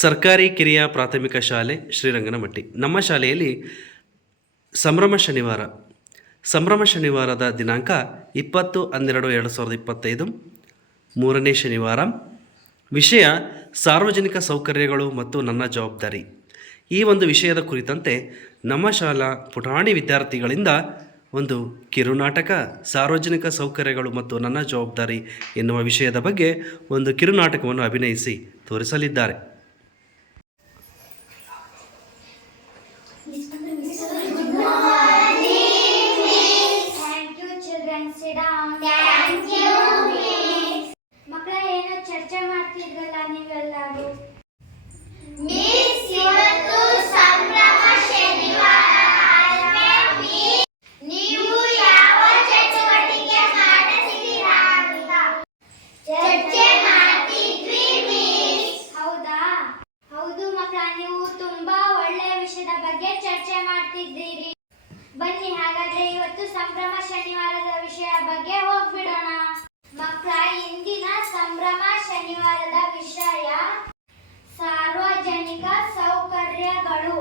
ಸರ್ಕಾರಿ ಕಿರಿಯ ಪ್ರಾಥಮಿಕ ಶಾಲೆ ಶ್ರೀರಂಗನಮಟ್ಟಿ. ನಮ್ಮ ಶಾಲೆಯಲ್ಲಿ ಸಂಭ್ರಮ ಶನಿವಾರದ ದಿನಾಂಕ 20/12/2025 ಮೂರನೇ ಶನಿವಾರ. ವಿಷಯ ಸಾರ್ವಜನಿಕ ಸೌಕರ್ಯಗಳು ಮತ್ತು ನನ್ನ ಜವಾಬ್ದಾರಿ. ಈ ಒಂದು ವಿಷಯದ ಕುರಿತಂತೆ ನಮ್ಮ ಶಾಲಾ ಪುಟಾಣಿ ವಿದ್ಯಾರ್ಥಿಗಳಿಂದ ಒಂದು ಕಿರುನಾಟಕ ಸಾರ್ವಜನಿಕ ಸೌಕರ್ಯಗಳು ಮತ್ತು ನನ್ನ ಜವಾಬ್ದಾರಿ ಎನ್ನುವ ವಿಷಯದ ಬಗ್ಗೆ ಒಂದು ಕಿರುನಾಟಕವನ್ನು ಅಭಿನಯಿಸಿ ತೋರಿಸಲಿದ್ದಾರೆ. ಮಕ್ಕಳ ಏನೋ ಚರ್ಚೆ ಮಾಡ್ತಿದ್ರಲ್ಲ ನೀವೆಲ್ಲರೂ. ನೀವು ಯಾವ ಚಟುವಟಿಕೆ ಮಾಡ್ತಿದ್ದೀರಾ ಅಂತ ಚರ್ಚೆ ಮಾಡ್ತಿದ್ವಿ ಮಿಸ್. ಹೌದಾ? ಹೌದು ಮಕ್ಕಳ, ನೀವು ತುಂಬಾ ಒಳ್ಳೆಯ ವಿಷಯದ ಬಗ್ಗೆ ಚರ್ಚೆ ಮಾಡ್ತಿದ್ದೀರಿ. ಬನ್ನಿ ಹಾಗಾದ್ರೆ ಇವತ್ತು ಸಂಭ್ರಮ ಶನಿವಾರದ ವಿಷಯ ಬಗ್ಗೆ ಹೋಗ್ಬಿಡೋಣ. ಮಕ್ಕಳ, ಇಂದಿನ ಸಂಭ್ರಮ ಶನಿವಾರದ ವಿಷಯ ಸಾರ್ವಜನಿಕ ಸೌಕರ್ಯಗಳು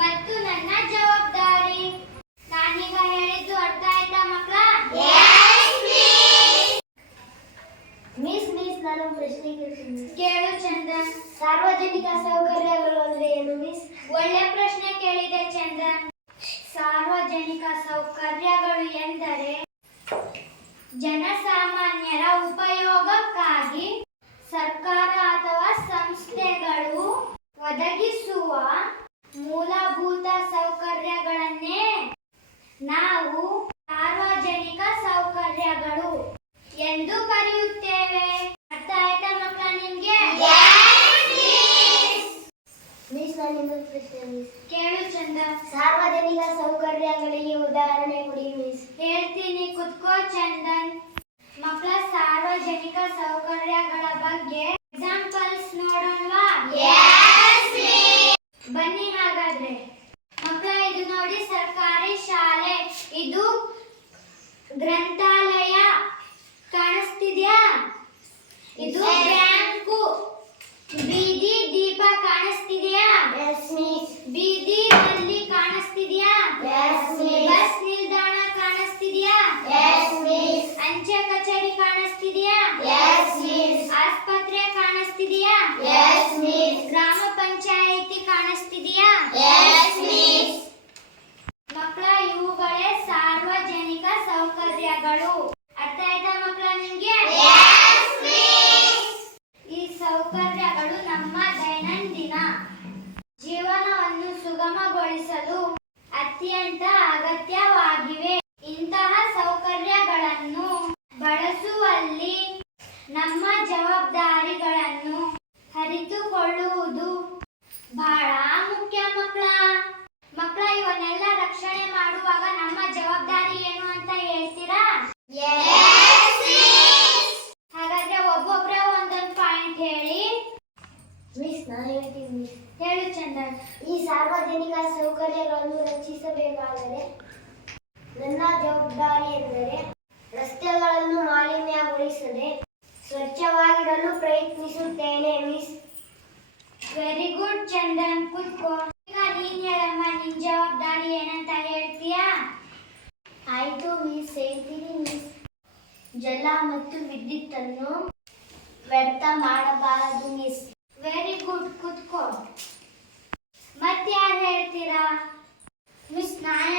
ಮತ್ತು ನನ್ನ ಜವಾಬ್ದಾರಿ. ನಾನೀಗ ಹೇಳಿದ್ದು ಅರ್ಥ ಆಯ್ತಾ ಮಕ್ಕಳ? ಮಿಸ್ ನಾನು ಪ್ರಶ್ನೆ ಕೇಳ್ತೀನಿ. ಕೇಳು ಚಂದನ್. ಸಾರ್ವಜನಿಕ ಸೌಕರ್ಯಗಳು ಅಂದ್ರೆ ಏನು ಮಿಸ್? ಒಳ್ಳೆ ಪ್ರಶ್ನೆ ಕೇಳಿದೆ ಚಂದನ್. ಸಾರ್ವಜನಿಕ ಸೌಕರ್ಯಗಳು ಎಂದರೆ ಜನಸಾಮಾನ್ಯರ ಉಪಯೋಗಕ್ಕಾಗಿ ಸರ್ಕಾರ ಅಥವಾ ಸಂಸ್ಥೆಗಳು ಒದಗಿಸುವ ಮೂಲಭೂತ ಸೌಕರ್ಯಗಳನ್ನೇ ನಾವು ಸಾರ್ವಜನಿಕ ಸೌಕರ್ಯಗಳು ಎಂದು ಕರೆಯುತ್ತೇವೆ. ಅರ್ಥ ಆಯ್ತಾ ಮಕ್ಕಳ ನಿಮ್ಗೆ? ಮಿಸ್ ನಾನು ಇನ್ನೊಂದು ಪ್ರಶ್ನೆ ಮಿಸ್. ಕೇಳು ಚಂದ. ಸಾರ್ವಜನಿಕ ಸೌಕರ್ಯಗಳಿಗೆ ಉದಾಹರಣೆ ಕೊಡಿ ಮಿಸ್. ಹೇಳ್ತೀನಿ, ಕುತ್ಕೋ ಚಂದನ್. ಮಕ್ಕಳ, ಸಾರ್ವಜನಿಕ ಸೌಕರ್ಯಗಳ ಬಗ್ಗೆ ಎಕ್ಸಾಂಪಲ್ಸ್ ನೋಡೋಣವಾ? ಬನ್ನಿ ಹಾಗಾದ್ರೆ. ಮಕ್ಕಳ, ಇದು ನೋಡಿ ಸರ್ಕಾರಿ ಶಾಲೆ, ಇದು ಗ್ರಂಥಾಲಯ ಕಾಣಿಸ್ತಿದ್ಯಾ? ಇದು ಬ್ಯಾಂಕು, ಬೀದಿ ದೀಪ ಕಾಣಿಸ್ತಿದ್ಯಾ? ಬೀದಿ ನಲ್ಲಿ ಕಾಣಿಸ್ತಿದ್ಯಾ? ಬಸ್ ನಿಲ್ದಾಣ ಕಾಣಿಸ್ತಿದ್ಯಾ? ಅಂಚೆ ಕಚೇರಿ ಕಾಣಿಸ್ತಿದ್ಯಾ? ಆಸ್ಪತ್ರೆ ಕಾಣಿಸ್ತಿದ್ಯಾ? ಗ್ರಾಮ ಪಂಚಾಯಿತಿ ಕಾಣಿಸ್ತಿದ್ಯಾ? ಮಕ್ಕಳ, ಇವುಗಳೇ ಸಾರ್ವಜನಿಕ ಸೌಕರ್ಯಗಳು. ಅರ್ಥ ಆಯ್ತಾ ಮಕ್ಕಳ ನಿಮ್ಗೆ? ಈ ಸೌಕರ್ಯಗಳು ನಮ್ಮ ದೈನಂದಿನ ಜೀವನವನ್ನು ಸುಗಮಗೊಳಿಸಲು ಅತ್ಯಂತ ಅಗತ್ಯವಾಗಿವೆ. ಇಂತಹ ಸೌಕರ್ಯಗಳನ್ನು ಬಳಸುವಲ್ಲಿ ನಮ್ಮ ಜವಾಬ್ದಾರಿಗಳನ್ನು ಅರಿತುಕೊಳ್ಳುವುದು ಬಹಳ ಮುಖ್ಯ ಮಕ್ಕಳ. ಇವನ್ನೆಲ್ಲ ರಕ್ಷಣೆ ಮಾಡುವಾಗ ನಮ್ಮ ಜವಾಬ್ದಾರಿ ಏನು ಅಂತ ಹೇಳ್ತೀರಾ? ಹಾಗಾದ್ರೆ ಒಬ್ಬೊಬ್ರೆ ಒಂದೊಂದು ಪಾಯಿಂಟ್ ಹೇಳಿ. ಮಿಸ್ ನಾನು ಹೇಳ್ತೀನಿ ಮಿಸ್. ಹೇಳು ಚಂದನ್. ಈ ಸಾರ್ವಜನಿಕ ಸೌಕರ್ಯಗಳನ್ನು ರಕ್ಷಿಸಬೇಕಾದರೆ ನನ್ನ ಜವಾಬ್ದಾರಿ ಎಂದರೆ ರಸ್ತೆಗಳನ್ನು ಮಾಲಿನ್ಯಗೊಳಿಸದೆ ಸ್ವಚ್ಛವಾಗಿಡಲು ಪ್ರಯತ್ನಿಸುತ್ತೇನೆ ಮಿಸ್. ವೆರಿ ಗುಡ್ ಚಂದನ್, ಕುತ್ಕೋ. ಈಗ ನೀನ್ ಹೇಳಮ್ಮ, ನಿನ್ ಜವಾಬ್ದಾರಿ ಏನಂತ ಹೇಳ್ತೀಯಾ? ಆಯ್ತು ಮಿಸ್, ಹೇಳ್ತೀನಿ ಮಿಸ್. ಜಲ ಮತ್ತು ವಿದ್ಯುತ್ತನ್ನು ವ್ಯರ್ಥ ಮಾಡಬಾರದು ಮಿಸ್. ವೆರಿ ಗುಡ್, ಕುತ್ಕೋ. ಮತ್ತೆ ಯಾರು ಹೇಳ್ತೀರಾ? ಮಿಸ್ ನಾನು